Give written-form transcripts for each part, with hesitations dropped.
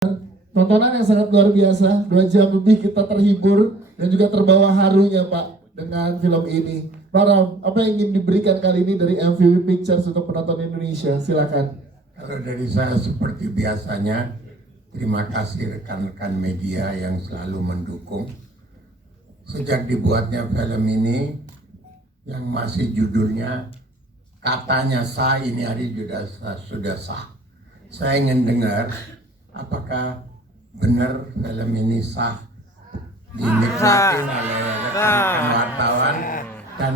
Tontonan yang sangat luar biasa, 2 jam lebih kita terhibur dan juga terbawa harunya Pak dengan film ini. Pak Ram, apa yang ingin diberikan kali ini dari MVW Pictures untuk penonton Indonesia? Silakan. Kalau dari saya seperti biasanya, terima kasih rekan-rekan media yang selalu mendukung. Sejak dibuatnya film ini, yang masih judulnya katanya sah, ini hari sudah sah. Saya ingin dengar apakah benar film ini sah dinikmati oleh rekan-rekan wartawan, dan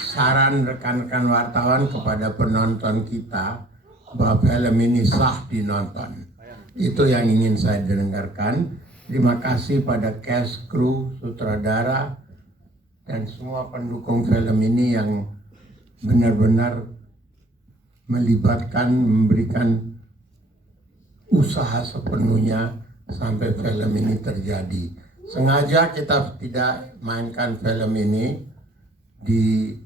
saran rekan-rekan wartawan kepada penonton kita bahwa film ini sah dinonton. Itu yang ingin saya dengarkan. Terima kasih pada cast, kru, sutradara, dan semua pendukung film ini yang benar-benar melibatkan, memberikan usaha sepenuhnya sampai film ini terjadi. Sengaja kita tidak mainkan film ini di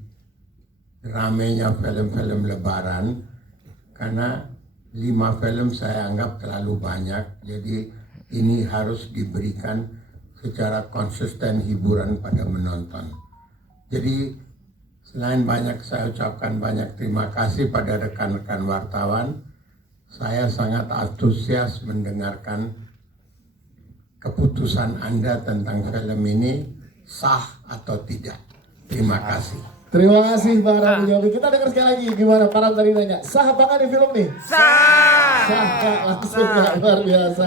ramenya film-film Lebaran, karena 5 film saya anggap terlalu banyak. Jadi ini harus diberikan secara konsisten hiburan pada menonton. Jadi selain banyak, saya ucapkan banyak terima kasih pada rekan-rekan wartawan. Saya sangat antusias mendengarkan keputusan Anda tentang film ini sah atau tidak. Terima kasih. Terima kasih Pak Ram. Kita dengar sekali lagi gimana Pak Ram tadi nanya, sah apakah di film nih? Sah! Sah, langsung luar biasa.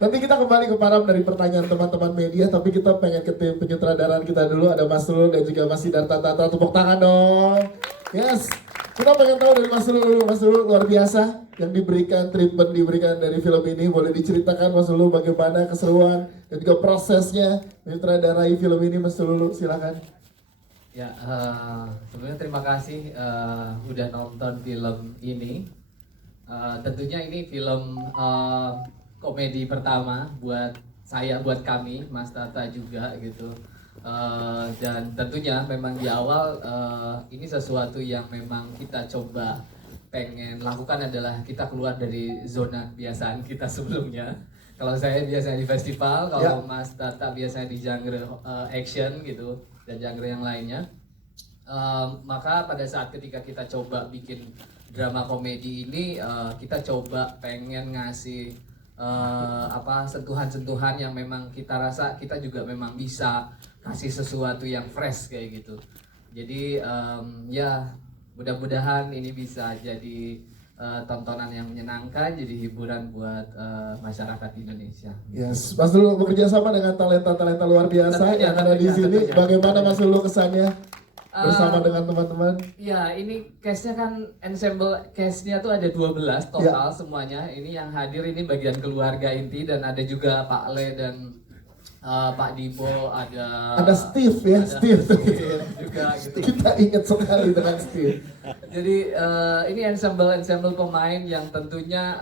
Nanti kita kembali ke Pak Ram dari pertanyaan teman-teman media, tapi kita pengen ke tim penyutradaraan kita dulu, ada Mas Lul dan juga Mas Sidarta Tata, tepuk tangan dong. Yes, kita pengen tahu dari Mas Lul dulu. Mas Lul luar biasa yang diberikan, treatment diberikan dari film ini. Boleh diceritakan Mas Lul bagaimana keseruan dan juga prosesnya menyutradarai film ini, Mas Lul, silakan. Ya, sebenarnya terima kasih udah nonton film ini. Tentunya ini film komedi pertama buat saya, buat kami, Mas Tata juga gitu. Dan tentunya memang di awal ini sesuatu yang memang kita coba pengen lakukan adalah kita keluar dari zona kebiasaan kita sebelumnya. Kalau saya biasanya di festival, kalau Mas Tata biasanya di genre action gitu dan genre yang lainnya. Maka pada saat ketika kita coba bikin drama komedi ini, kita coba pengen ngasih sentuhan-sentuhan yang memang kita rasa kita juga memang bisa kasih sesuatu yang fresh kayak gitu. Jadi ya mudah-mudahan ini bisa jadi tontonan yang menyenangkan, jadi hiburan buat masyarakat Indonesia. Yes, Mas Lulu bekerja sama dengan talenta-talenta luar biasa yang ada di sini. Bagaimana Mas Lulu kesannya bersama dengan teman-teman? Ya, ini cast-nya kan ensemble cast-nya tuh ada 12 total semuanya. Ini yang hadir ini bagian keluarga inti, dan ada juga Pak Le dan Pak Dibo, ada Steve ya, Steve juga gitu. Kita ingat sekali dengan Steve. Jadi ini ensemble pemain yang tentunya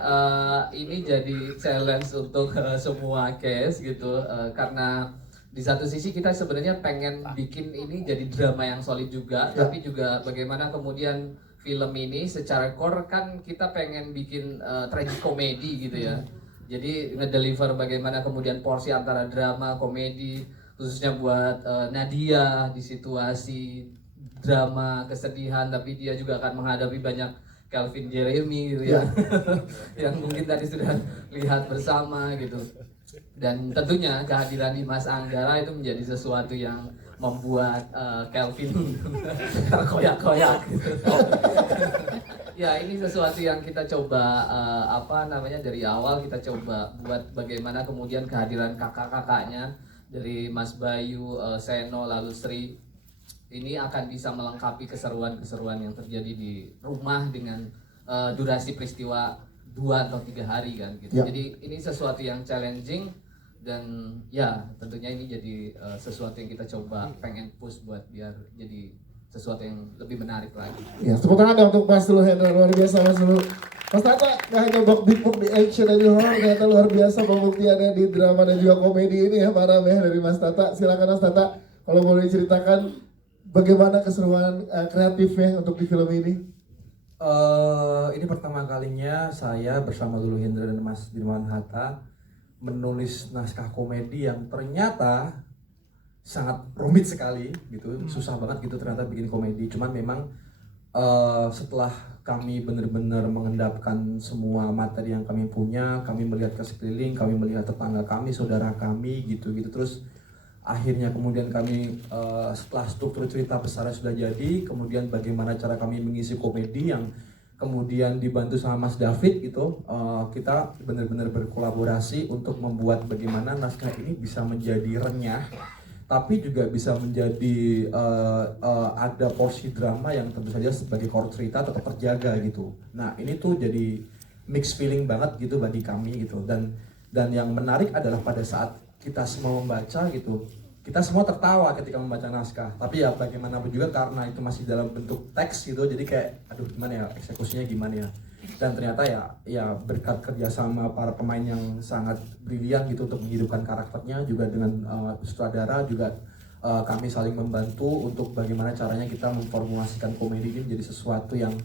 ini jadi challenge untuk semua cast gitu, karena di satu sisi kita sebenarnya pengen bikin ini jadi drama yang solid juga, tapi juga bagaimana kemudian film ini secara core kan kita pengen bikin tragikomedi gitu ya. Jadi ngedeliver bagaimana kemudian porsi antara drama, komedi, khususnya buat Nadia di situasi drama, kesedihan, tapi dia juga akan menghadapi banyak Calvin Jeremy gitu ya, yang mungkin tadi sudah lihat bersama gitu. Dan tentunya kehadiran Dimas Anggara itu menjadi sesuatu yang membuat Calvin terkoyak-koyak gitu. Ya, ini sesuatu yang kita coba dari awal kita coba buat bagaimana kemudian kehadiran kakak-kakaknya dari Mas Bayu, Seno, lalu Sri ini akan bisa melengkapi keseruan-keseruan yang terjadi di rumah dengan durasi peristiwa 2 atau 3 hari kan gitu. Jadi ini sesuatu yang challenging, dan ya tentunya ini jadi sesuatu yang kita coba pengen push buat biar jadi sesuatu yang lebih menarik lagi. Ya, tepuk tangan dong untuk Mas Lulu Hendra, luar biasa Mas Lulu. Mas Tata gak hanya big book di action dan di horror, ternyata luar biasa pembuktiannya di drama dan juga komedi ini ya Pak Ram ya, dari Mas Tata. Silakan Mas Tata, kalau boleh diceritakan bagaimana keseruan kreatifnya untuk di film ini. Ini pertama kalinya saya bersama Lulu Hendra dan Mas Dirman Hatta menulis naskah komedi yang ternyata sangat rumit sekali gitu, susah banget gitu ternyata bikin komedi. Cuman memang setelah kami benar-benar mengendapkan semua materi yang kami punya, kami melihat ke sekeliling, kami melihat tetangga kami, saudara kami gitu-gitu, terus akhirnya kemudian kami setelah struktur cerita besarnya sudah jadi, kemudian bagaimana cara kami mengisi komedi yang kemudian dibantu sama Mas David gitu, kita benar-benar berkolaborasi untuk membuat bagaimana naskah ini bisa menjadi renyah tapi juga bisa menjadi ada porsi drama yang tentu saja sebagai core cerita tetap terjaga gitu. Nah ini tuh jadi mixed feeling banget gitu bagi kami gitu, dan yang menarik adalah pada saat kita semua membaca gitu, kita semua tertawa ketika membaca naskah, tapi ya bagaimanapun juga karena itu masih dalam bentuk teks gitu, jadi kayak aduh gimana ya eksekusinya gimana ya. Dan ternyata ya berkat kerjasama para pemain yang sangat brilian gitu untuk menghidupkan karakternya, juga dengan sutradara juga kami saling membantu untuk bagaimana caranya kita memformulasikan komedi ini menjadi sesuatu yang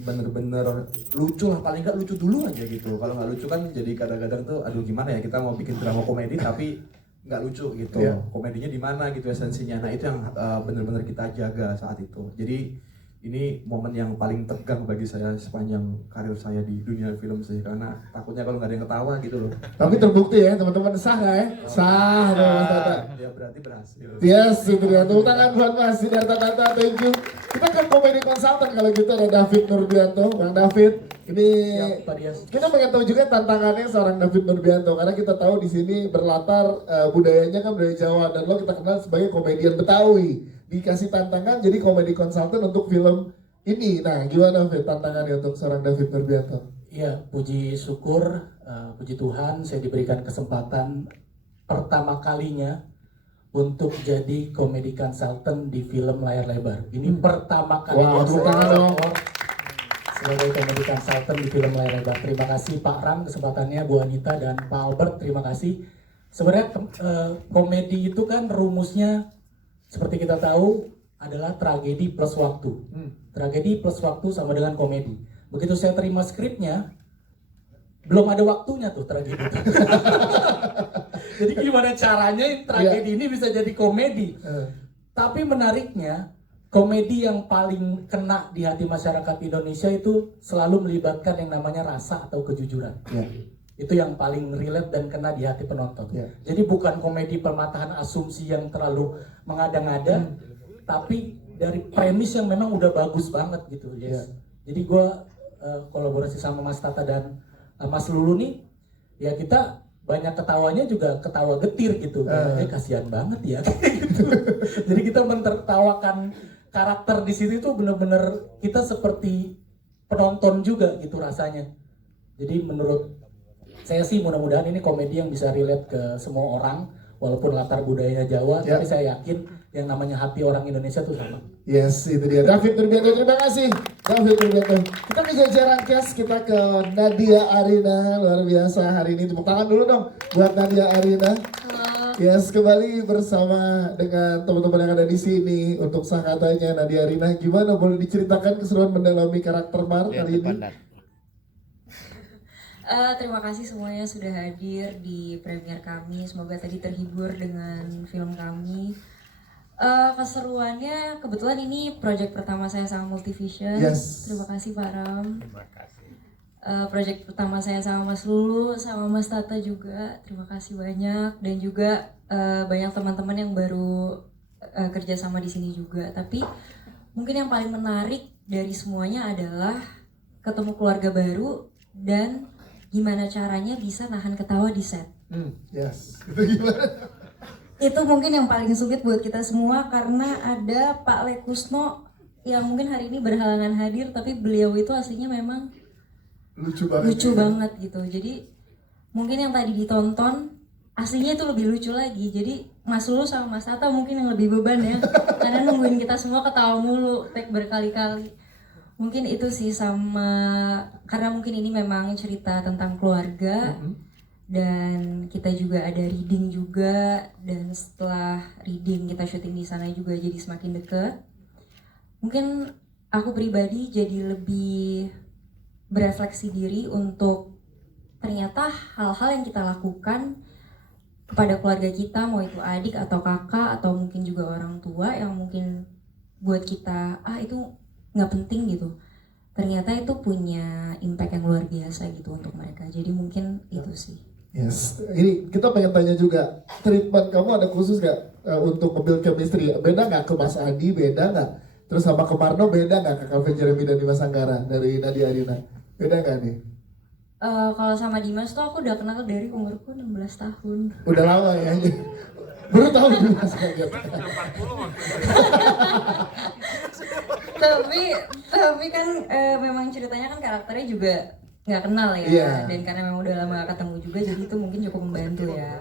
bener-bener lucu lah, paling nggak lucu dulu aja gitu. Kalau nggak lucu kan jadi kadang-kadang tuh aduh gimana ya, kita mau bikin drama komedi tapi nggak lucu gitu. Komedinya di mana gitu esensinya. Nah itu yang bener-bener kita jaga saat itu. Jadi ini momen yang paling tegang bagi saya sepanjang karir saya di dunia film sih, karena takutnya kalau nggak ada yang ketawa gitu loh. Tapi terbukti ya teman-teman, sah nggak ya? Sah dong Mas Tata. Ya berarti berhasil. Yes, itu dia. Tepuk tangan buat Mas Sidarta Tata, thank you. Kita ke komedi konsultan kalau gitu, ada David Nurbianto. Bang David, ini kita pengen tahu juga tantangannya seorang David Nurbianto, karena kita tahu di sini berlatar budayanya kan budaya Jawa, dan lo kita kenal sebagai komedian Betawi. Dikasih tantangan jadi komedi konsultan untuk film ini. Nah, gimana David tantangannya untuk seorang David Nurbianto? Iya, puji syukur, puji Tuhan saya diberikan kesempatan pertama kalinya untuk jadi komedi konsultan di film layar lebar. Ini pertama kali Wah, tepuk tangan dong. sebagai komedi konsultan di film layar lebar. Terima kasih Pak Ram kesempatannya, Bu Anita dan Pak Albert, terima kasih. Sebenarnya komedi itu kan rumusnya seperti kita tahu adalah tragedi plus waktu. Tragedi plus waktu sama dengan komedi. Begitu saya terima skripnya, belum ada waktunya tuh tragedi. Jadi gimana caranya tragedi ini bisa jadi komedi? Tapi menariknya, komedi yang paling kena di hati masyarakat Indonesia itu selalu melibatkan yang namanya rasa atau kejujuran. Itu yang paling relate dan kena di hati penonton. Jadi bukan komedi pematahan asumsi yang terlalu mengada-ngada, tapi dari premis yang memang udah bagus banget gitu. Jadi gue kolaborasi sama Mas Tata dan Mas Lulu nih, ya kita banyak ketawanya juga ketawa getir gitu. Kasihan banget ya. Gitu. Jadi kita mentertawakan karakter di situ itu bener-bener kita seperti penonton juga gitu rasanya. Jadi menurut saya sih mudah-mudahan ini komedi yang bisa relate ke semua orang, walaupun latar budayanya Jawa, tapi saya yakin yang namanya hati orang Indonesia tuh sama. Yes, itu dia. David Nurbianto, terima kasih. David Nurbianto. Kita ke jajaran cast, kita ke Nadia Arina, luar biasa hari ini. Tepuk tangan dulu dong buat Nadia Arina. Halo. Yes, kembali bersama dengan teman-teman yang ada di sini untuk sah katanya Nadia Arina. Gimana, boleh diceritakan keseruan mendalami karakter Mar hari ini? Terima kasih semuanya sudah hadir di premier kami. Semoga tadi terhibur dengan film kami. Keseruannya kebetulan ini project pertama saya sama Multivision. Terima kasih Pak Ram. Terima kasih. Project pertama saya sama Mas Lulu, sama Mas Tata juga. Terima kasih banyak, dan juga banyak teman-teman yang baru kerja sama di sini juga. Tapi mungkin yang paling menarik dari semuanya adalah ketemu keluarga baru dan gimana caranya bisa nahan ketawa di set. Yes, itu gimana? Itu mungkin yang paling sulit buat kita semua, karena ada Pak Lekusno yang mungkin hari ini berhalangan hadir, tapi beliau itu aslinya memang lucu banget gitu. Jadi mungkin yang tadi ditonton aslinya itu lebih lucu lagi. Jadi Mas Lulu sama Mas Tata mungkin yang lebih beban ya, karena nungguin kita semua ketawa mulu, take berkali-kali. Mungkin itu sih, sama karena mungkin ini memang cerita tentang keluarga, dan kita juga ada reading juga, dan setelah reading kita syuting di sana juga jadi semakin deket. Mungkin aku pribadi jadi lebih berefleksi diri untuk ternyata hal-hal yang kita lakukan kepada keluarga kita, mau itu adik atau kakak atau mungkin juga orang tua yang mungkin buat kita itu nggak penting gitu, ternyata itu punya impact yang luar biasa gitu untuk mereka. Jadi mungkin itu sih. Yes, ini kita pengen tanya juga, treatment kamu ada khusus gak untuk nge-build chemistry? Beda gak ke Mas Adi, beda gak? Terus sama ke Marno beda gak ke Calvin Jeremy dan Dimas Anggara dari Nadia Arina? Beda gak nih? Kalau sama Dimas tuh aku udah kenal dari umurku 16 tahun. Udah lama ya? Baru tahu Dimas kaget. tapi kan memang ceritanya kan karakternya juga nggak kenal ya, dan karena memang udah lama gak ketemu juga, jadi itu mungkin cukup membantu ya.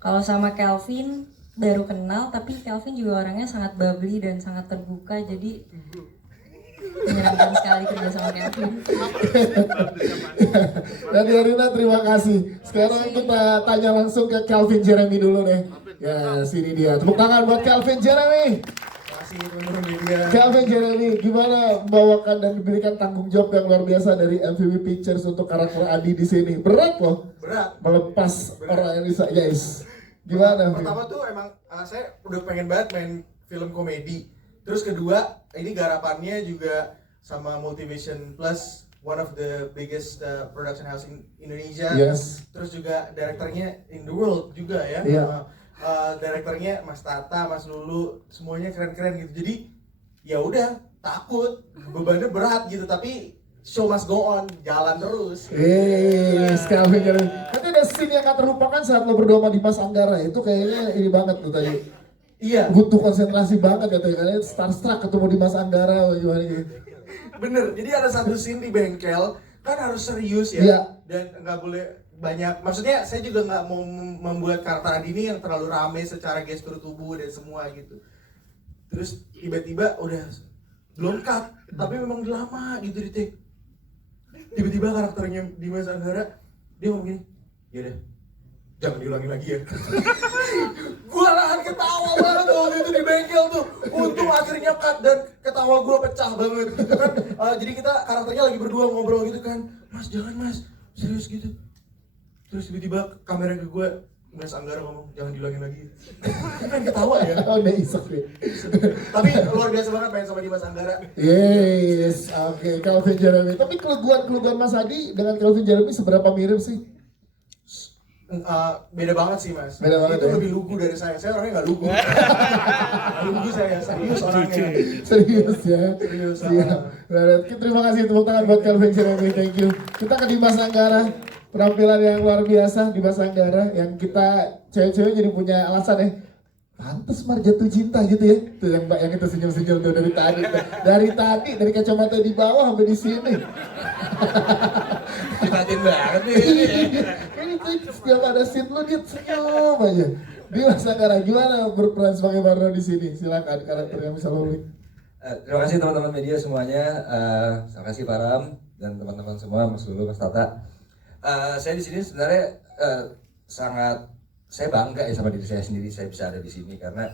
Kalau sama Calvin baru kenal, tapi Calvin juga orangnya sangat bubbly dan sangat terbuka, jadi menyenangkan sekali kerja sama Calvin. Nadia Arina, terima kasih. Sekarang kita tanya langsung ke Calvin Jeremy dulu deh. Ya, sini dia. Tepuk tangan buat Calvin Jeremy. Calvin Jeremy, gimana membawakan dan diberikan tanggung jawab yang luar biasa dari MVB Pictures untuk karakter Adi di sini? Berat loh. Berat. Melepas orang yang bisa, yes. Gimana? Pertama tuh emang saya udah pengen banget main film komedi. Terus kedua, ini garapannya juga sama Multivision Plus, one of the biggest production house in Indonesia. Yes. Terus juga direkturnya in the world juga ya. Iya. Direkturnya Mas Tata, Mas Lulu, semuanya keren-keren gitu. Jadi ya udah, takut, bebannya berat gitu, tapi show must go on, jalan terus. Calvin Jeremy. Nanti ada scene yang gak terlupakan saat lo berdua sama Dimas Anggara. Itu kayaknya ini banget tuh tadi. Iya. Butuh konsentrasi banget katanya, karena starstruck ketemu Dimas Anggara gimana gitu. Bener, jadi ada satu scene di bengkel, kan harus serius ya. Iya. Dan nggak boleh banyak, maksudnya saya juga nggak mau membuat karakter Adi ini yang terlalu rame secara gestur tubuh dan semua gitu. Terus tiba-tiba udah belum cut, tapi memang lama gitu di take. Tiba-tiba karakternya Dimas Anggara, dia ngomong gini, ya udah, jangan diulangi lagi ya. Gua lahan ketawa banget waktu itu di bengkel tuh. Untung akhirnya cut dan ketawa gua pecah banget gitu kan. Jadi kita karakternya lagi berdua ngobrol gitu kan. Mas jangan mas, serius gitu. Terus tiba-tiba kamera ke gua, Mas Anggara ngomong jangan diulangin lagi. Kan ketawa ya. Udah isok nih. Tapi luar biasa banget main sama Dimas Anggara. Yes, oke, Calvin Jeremy. Tapi keluguan Mas Adi dengan Calvin Jeremy seberapa mirip sih? Beda banget sih mas. Beda banget itu ya? lebih lugu dari saya orangnya nggak lugu. Lugu saya, serius orangnya. Serius ya? Serius. Siap. Terima kasih, tepuk tangan buat Calvin Jeremy, thank you. Kita ke Dimas Anggara, penampilan yang luar biasa Dimas Anggara, yang kita cewek-cewek jadi punya alasan ya. Pantes Mar jatuh cinta gitu ya. Tuh yang mbak yang itu senyum-senyum tuh dari tadi. Dari kacamata di bawah sampai di sini. Dibatin banget nih. Ini tuh setiap ada scene lu dia senyum aja. Dimas Anggara, gimana berperan sebagai Marno di sini? Silakan karakter yang bisa lo ulik. Terima kasih teman-teman media semuanya. Terima kasih Pak Ram dan teman-teman semua, Mas Lulu, Mas Tata. Saya di sini sebenarnya saya bangga ya sama diri saya sendiri, saya bisa ada di sini karena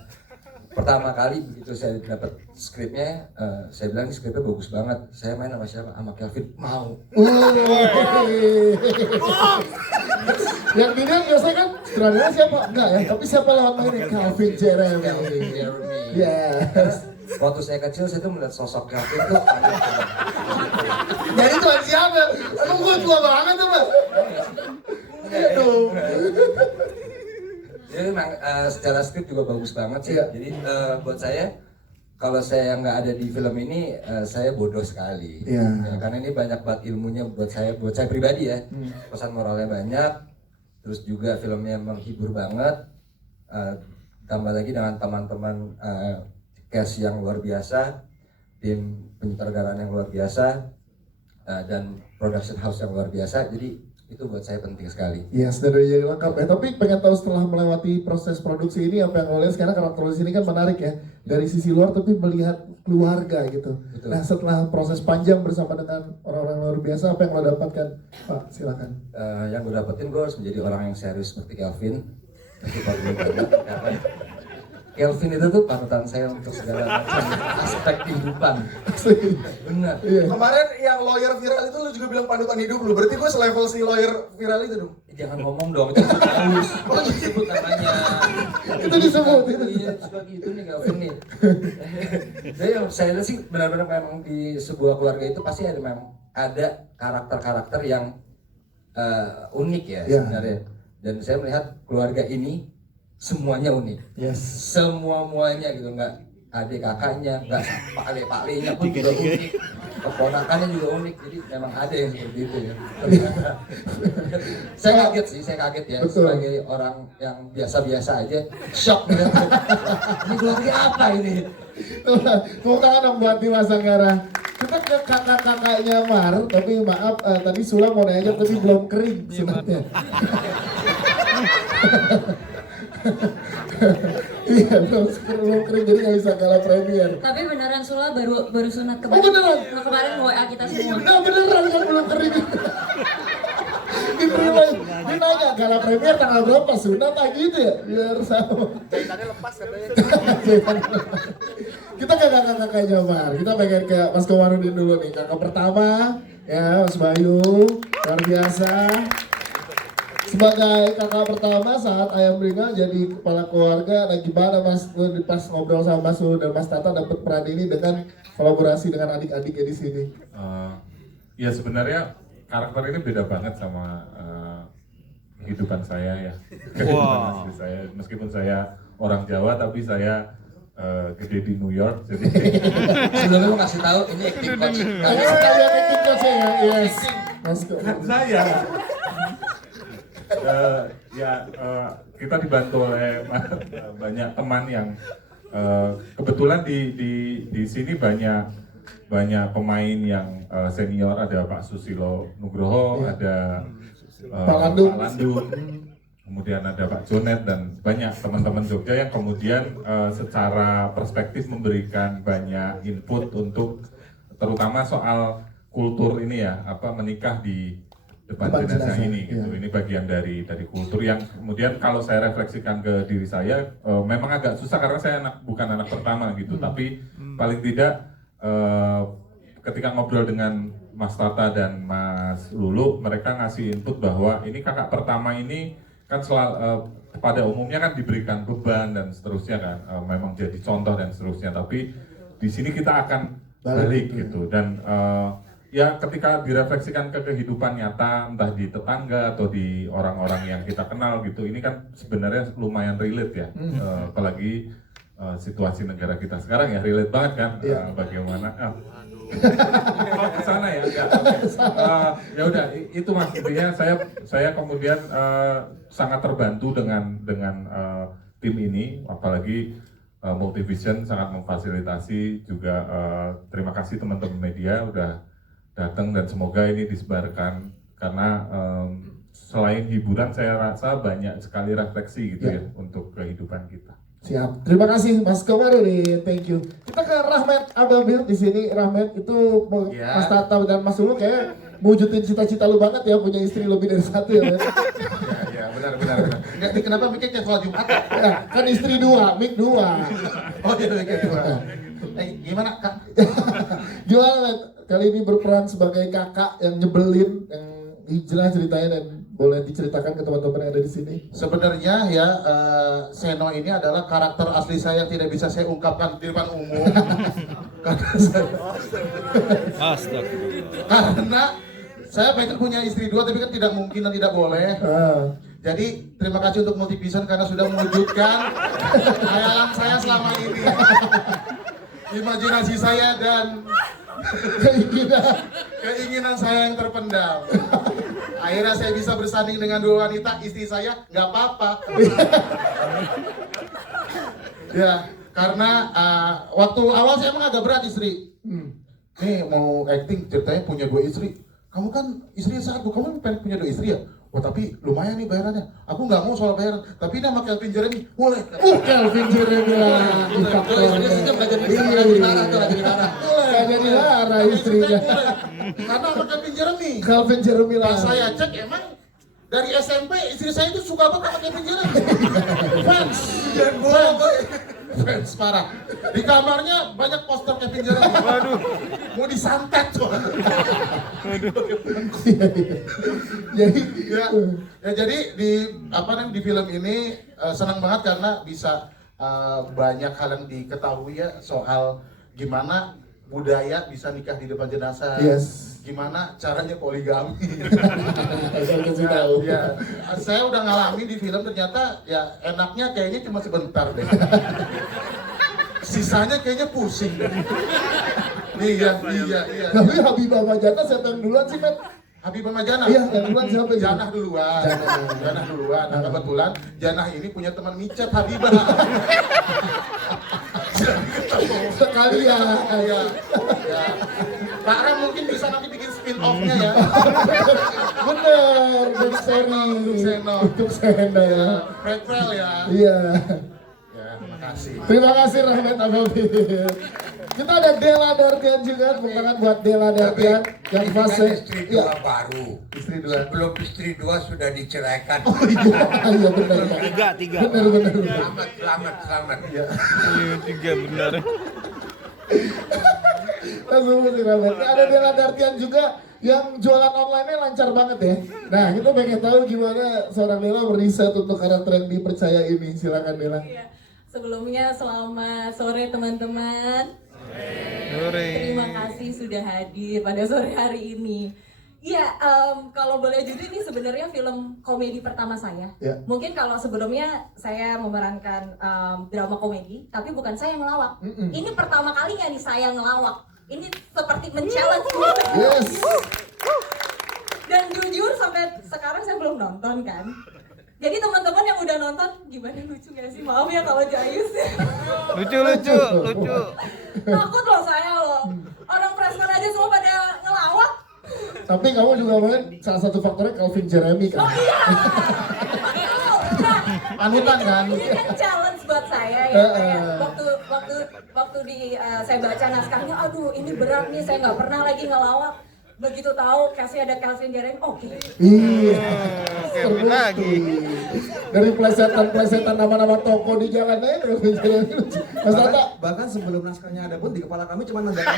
pertama kali begitu saya dapat skripnya, saya bilang ini skripnya bagus banget. Saya main sama siapa? Sama Calvin. Mau. Yang dilihat biasanya kan sutradara siapa? Enggak ya, tapi siapa lawan mainnya? Calvin Jeremy. Yes. Waktu saya kecil saya tuh melihat sosok Calvin tuh. Jadi tuan siapa? Emang gue tua banget tuh Pak? Aduh. Jadi memang secara skrip juga bagus banget sih. Iya. Jadi buat saya kalau saya nggak ada di film ini saya bodoh sekali. Iya. Ya, karena ini banyak banget ilmunya buat saya pribadi ya. Pesan moralnya banyak. Terus juga filmnya menghibur banget. Tambah lagi dengan teman-teman cast yang luar biasa, tim penyutradaraan yang luar biasa, dan production house yang luar biasa. Jadi itu buat saya penting sekali. Yes, sudah jadi lengkap ya. Tapi pengen tahu setelah melewati proses produksi ini apa yang lo lihat sekarang, karakter lo di sini kan menarik ya. Dari sisi luar tapi melihat keluarga gitu. Betul. Nah setelah proses panjang bersama dengan orang-orang luar biasa, apa yang lo dapatkan? Pak, silakan. Yang gue dapetin, gue harus menjadi orang yang serius seperti Calvin. Itu paling banget karena Kelvin itu tuh panutan saya untuk segala macam aspek kehidupan. Benar. Iya. Kemarin yang lawyer viral itu lu juga bilang panutan hidup lu. Berarti gue selevel si lawyer viral itu dong. Jangan ngomong dong, itu halus. Kok disebut namanya? Itu disebut. Iya, suka gitu nih Kelvin nih. Jadi yang saya lihat sih benar-benar memang di sebuah keluarga itu pasti ada memang ada karakter-karakter yang unik ya sebenarnya. Dan saya melihat keluarga ini semuanya unik. Yes. Semuanya gitu, nggak adik kakaknya, nggak pak-lenya pun juga unik. Keponakannya juga unik, jadi memang ada yang seperti itu ya. Saya kaget ya. Betul. Sebagai orang yang biasa-biasa aja, shock gitu. Ini keluarga apa ini? Tepuk tangan dong buat Dimas Anggara. Kita ke kakak-kakaknya Mar, tapi maaf tadi Sula mau nanya tapi belum kering sunatnya. Iya, belum kering jadi nggak bisa kalah premier. Tapi beneran Sula baru sunat Oh, beneran? Kemarin WA kita semua. Nah, beneran kan belum kering. Dia nanya kalah premier tanggal berapa sunat gitu ya? Biar sama. Jahitannya lepas katanya. Kita ke kakak-kakaknya Mar. Kita pengen ke Mas Komarudin dulu nih. Kakak pertama ya Mas Bayu, luar biasa. Sebagai kakak pertama saat Ayam Ringa jadi kepala keluarga, nah gimana Mas pas ngobrol sama Mas Ulu dan Mas Tata dapat peran ini dengan kolaborasi dengan adik-adiknya di sini? Ya sebenarnya karakter ini beda banget sama kehidupan saya ya. Kehidupan asli saya. Meskipun saya orang Jawa tapi saya gede di New York jadi. Sebelumnya mau kasih tahu ini acting coach. Ini sekalian acting coach ya, yes. Mas Saya kita dibantu oleh banyak teman yang kebetulan di sini banyak pemain yang senior, ada Pak Susilo Nugroho, ada Pak Landung, kemudian ada Pak Jonet dan banyak teman-teman Jogja yang kemudian secara perspektif memberikan banyak input untuk terutama soal kultur ini ya, menikah di depan jenazah ini gitu. Ini bagian dari kultur yang kemudian kalau saya refleksikan ke diri saya memang agak susah karena saya bukan anak pertama gitu, tapi paling tidak ketika ngobrol dengan Mas Tata dan Mas Lulu, mereka ngasih input bahwa ini kakak pertama ini kan selalu pada umumnya kan diberikan beban dan seterusnya kan, memang jadi contoh dan seterusnya, tapi di sini kita akan balik gitu dan ya ketika direfleksikan ke kehidupan nyata entah di tetangga atau di orang-orang yang kita kenal gitu, ini kan sebenarnya lumayan relate ya, apalagi situasi negara kita sekarang ya relate banget kan, bagaimana ke sana ya enggak. Ya udah itu Mas, intinya saya kemudian sangat terbantu dengan tim ini, apalagi Multivision sangat memfasilitasi juga. Terima kasih teman-teman media udah datang dan semoga ini disebarkan karena selain hiburan saya rasa banyak sekali refleksi gitu ya untuk kehidupan kita. Siap, terima kasih Mas Komarudin, thank you. Kita ke Rahmat Ababil di sini. Rahmat itu Mas Tata dan Mas Ulu kayak mewujudin cita-cita lu banget ya, punya istri lebih dari satu ya. Ya benar. Kenapa mikir kayak soal Jumat? Ya, kan istri dua, mik dua. Oh iya kayak dua. Gimana Kak? Gimana Matt? Kali ini berperan sebagai kakak yang nyebelin, yang hijrah ceritanya, dan boleh diceritakan ke teman-teman yang ada di sini. Sebenarnya ya Seno ini adalah karakter asli saya yang tidak bisa saya ungkapkan di depan umum. Karena saya pengen punya istri dua tapi kan tidak mungkin dan tidak boleh. Jadi terima kasih untuk Multivision karena sudah mewujudkan khayalan saya selama ini. Imajinasi saya dan keinginan saya yang terpendam. Akhirnya saya bisa bersanding dengan dua wanita, istri saya nggak apa-apa. Ya, karena waktu awal saya emang agak berat istri. Nih mau acting ceritanya punya dua istri. Kamu kan istri satu, kamu pengen punya dua istri ya? Wah tapi lumayan nih bayarannya. Aku nggak mau soal bayaran, tapi ini sama Kelvin Jeremy boleh. Kelvin Jeremy lah. Gak jadi marah istrinya. Karena sama Kelvin Jeremy. Kelvin Jeremy lah. Pas saya cek emang dari SMP istri saya itu suka banget sama Kelvin Jeremy. Fans. Dan bohong. Fans parah. Di kamarnya banyak poster Kevin Jeremy. Waduh. Mau disantet tuh. Jadi Jadi di di film ini senang banget karena bisa banyak hal yang diketahui ya soal gimana budaya bisa nikah di depan jenazah. Yes. Gimana caranya poligami. saya kasih tahu. Ya, saya udah ngalamin di film ternyata ya enaknya kayaknya cuma sebentar deh. Sisanya kayaknya pusing deh. Iya. Tapi Habibah Majana siapa yang duluan sih, Met? Habibah Majana. Iya, yang duluan siapa itu? Janah duluan. Janah duluan. Nah, kebetulan Janah ini punya teman micet Habibah. Sekali ya. Ya. Pak Ram mungkin bisa nanti bikin spin off-nya ya. Bener, untuk seri. Untuk Seno ya. Prequel ya. Iya. Ya, terima kasih. Terima kasih Rahmat Ababil. Kita ada Della Dartian juga, tepuk tangan buat Della Dartian yang Ini fase. kan istri dua baru. Istri dua. Sebelum istri dua sudah diceraikan. Oh iya benar. Tiga. Benar. Selamat. Iya. Tiga benar. Langsung musik Rahmat. Ada Della Dartian juga yang jualan online-nya lancar banget ya. Nah, kita pengen tahu gimana seorang Della meriset untuk karakter yang dipercaya ini. Silakan Della. Iya. Sebelumnya selamat sore teman-teman. Terima kasih sudah hadir pada sore hari ini. Iya, kalau boleh jujur ini sebenarnya film komedi pertama saya. Ya. Mungkin kalau sebelumnya saya memerankan drama komedi, tapi bukan saya yang ngelawak. Ini pertama kalinya nih saya ngelawak. Ini seperti men-challenge gitu. Yes. Dan jujur sampai sekarang saya belum nonton kan. Jadi teman-teman yang udah nonton, gimana lucu gak sih? Maaf ya kalau jayus ya. Lucu. Takut loh saya loh. Orang preskon aja semua pada ngelawak. Tapi kamu juga main salah satu faktornya Calvin Jeremy kan? Oh iya. Nah, Panutan kan? ini kan challenge buat saya ya. Kayak waktu saya baca naskahnya, aduh ini berat nih, saya nggak pernah lagi ngelawak. Begitu tahu kasih ada Calvin Jeremy, oke. Iya. Kevin lagi. Dari plesetan nama-nama toko di jalan aja Calvin Jeremy lucu. Mas Tata, Bahkan sebelum naskahnya ada pun di kepala kami cuma mendapat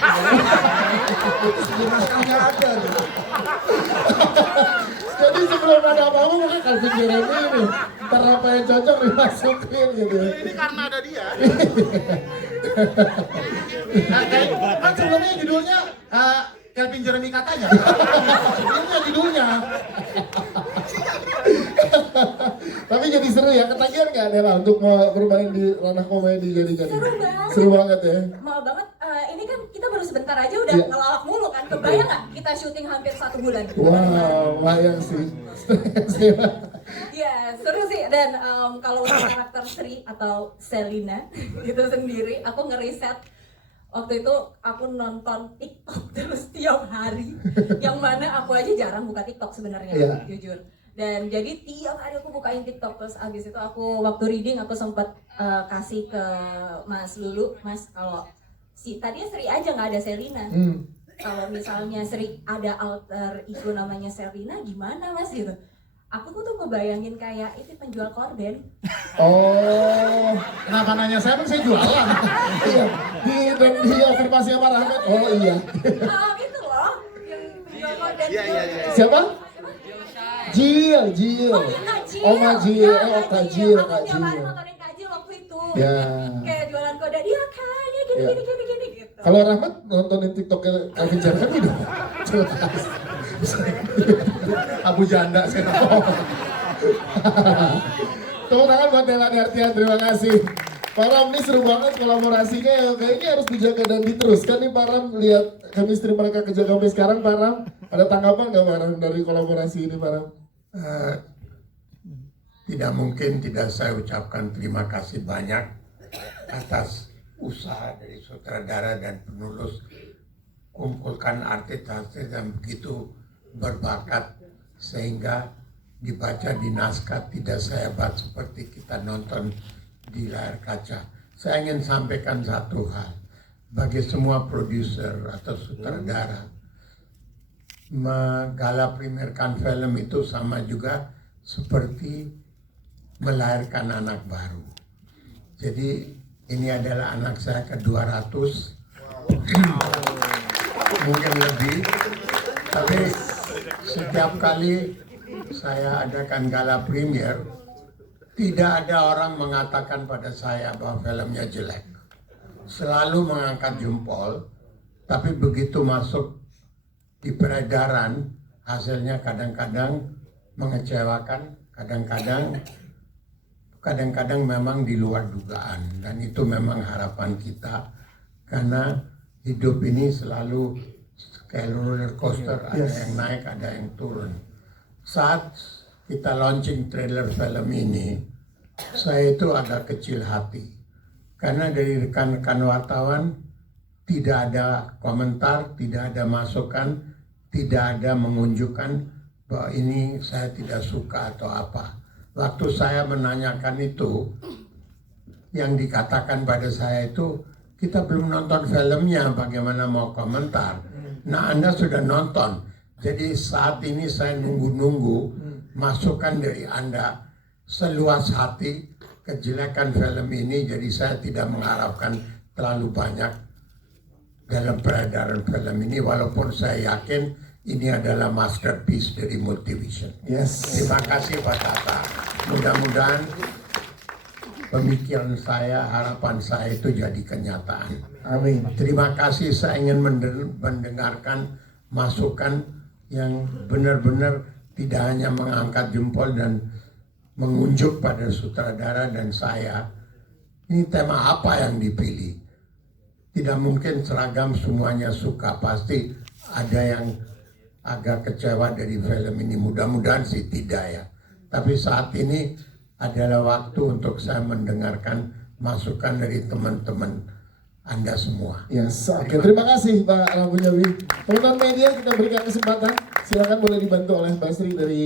itu sebelum naskahnya ada gitu. jadi sebelum ada apa-apa mungkin Calvin Jeremy ini. Ntar apa yang cocok dimasukin gitu. Ini karena ada dia. Kan sebelumnya judulnya Kevin Jeremy katanya. Sebelumnya judulnya. Tapi jadi seru ya, ketagihan nggak Della untuk mau bermain di ranah komedi jadi. Seru banget. Seru banget ya. Mau banget. Ini kan kita baru sebentar aja udah Iya. ngelawak mulu kan. Kebayang nggak kita syuting hampir 1 bulan? Wow, lumayan sih. Ya seru sih. Dan kalau untuk karakter Sri atau Selina itu sendiri, aku ngeriset. Waktu itu aku nonton TikTok terus tiap hari. Yang mana aku aja jarang buka TikTok sebenarnya, Iya. jujur. Dan jadi tiap hari aku bukain TikTok. Terus abis itu aku waktu reading aku sempat kasih ke Mas Lulu, Mas kalau tadinya Sri aja nggak ada Selina. Kalau misalnya Sri ada alter ego namanya Selina gimana Mas gitu. Aku tuh kebayangin kayak itu penjual korden. Oh, Kenapa nanya saya? Kan saya jualan. iya. Di afirmasi sama Rahmat. Oh iya. Itu loh yang penjual korden. Iya. Siapa? Jil. Oh iya Kak Jil. Oh Kak Jil. Nah, Oh Kak Jil. Aku tiap hari nontonin Kak Jil waktu itu. Ya. Kayak jualan kode. Iya kayaknya gini gitu. Kalau Rahmat nontonin TikToknya Calvin Jeremy dong. Jelas. Abu janda saya. Tepuk tangan buat Della Dartian, terima kasih. Pak Ram, ini seru banget kolaborasinya ya. Kayaknya harus dijaga dan diteruskan nih Pak Ram. Lihat chemistry mereka kejaga sampai sekarang Pak Ram. Ada tanggapan nggak Pak Ram dari kolaborasi ini Pak Ram? Tidak mungkin tidak saya ucapkan terima kasih banyak atas usaha dari sutradara dan penulis kumpulkan artis-artis yang begitu berbakat sehingga dibaca di naskah tidak sehebat seperti kita nonton di layar kaca. Saya ingin sampaikan satu hal bagi semua produser atau sutradara, menggala primerkan film itu sama juga seperti melahirkan anak baru. Jadi Ini adalah anak saya ke-200. Mungkin lebih. Tapi setiap kali saya adakan gala premier, tidak ada orang mengatakan pada saya bahwa filmnya jelek. Selalu mengangkat jempol, tapi begitu masuk di peredaran, hasilnya kadang-kadang mengecewakan, kadang-kadang memang di luar dugaan. Dan itu memang harapan kita, karena hidup ini selalu kayak roller coaster, ada yang naik, ada yang turun. Saat kita launching trailer film ini, saya itu agak kecil hati. Karena dari rekan-rekan wartawan, tidak ada komentar, tidak ada masukan, tidak ada menunjukkan bahwa ini saya tidak suka atau apa. Waktu saya menanyakan itu, yang dikatakan pada saya itu, kita belum nonton filmnya, bagaimana mau komentar. Nah, Anda sudah nonton. Jadi saat ini saya nunggu-nunggu masukan dari Anda. Seluas hati kejelekan film ini, jadi saya tidak mengharapkan terlalu banyak dalam peredaran film ini, walaupun saya yakin ini adalah masterpiece dari Multivision. Terima kasih Pak Tata. Mudah-mudahan pemikiran saya, harapan saya itu jadi kenyataan. Amin. Terima kasih, saya ingin mendengarkan masukan yang benar-benar tidak hanya mengangkat jempol dan mengunjuk pada sutradara dan saya. Ini tema apa yang dipilih? Tidak mungkin seragam semuanya suka, pasti ada yang agak kecewa dari film ini. Mudah-mudahan sih tidak ya. Tapi saat ini adalah waktu untuk saya mendengarkan masukan dari teman-teman Anda semua. Yes, oke. Terima kasih Pak Rambu Jawi. Teman-teman media, kita berikan kesempatan. Silakan boleh dibantu oleh Mbak Sri dari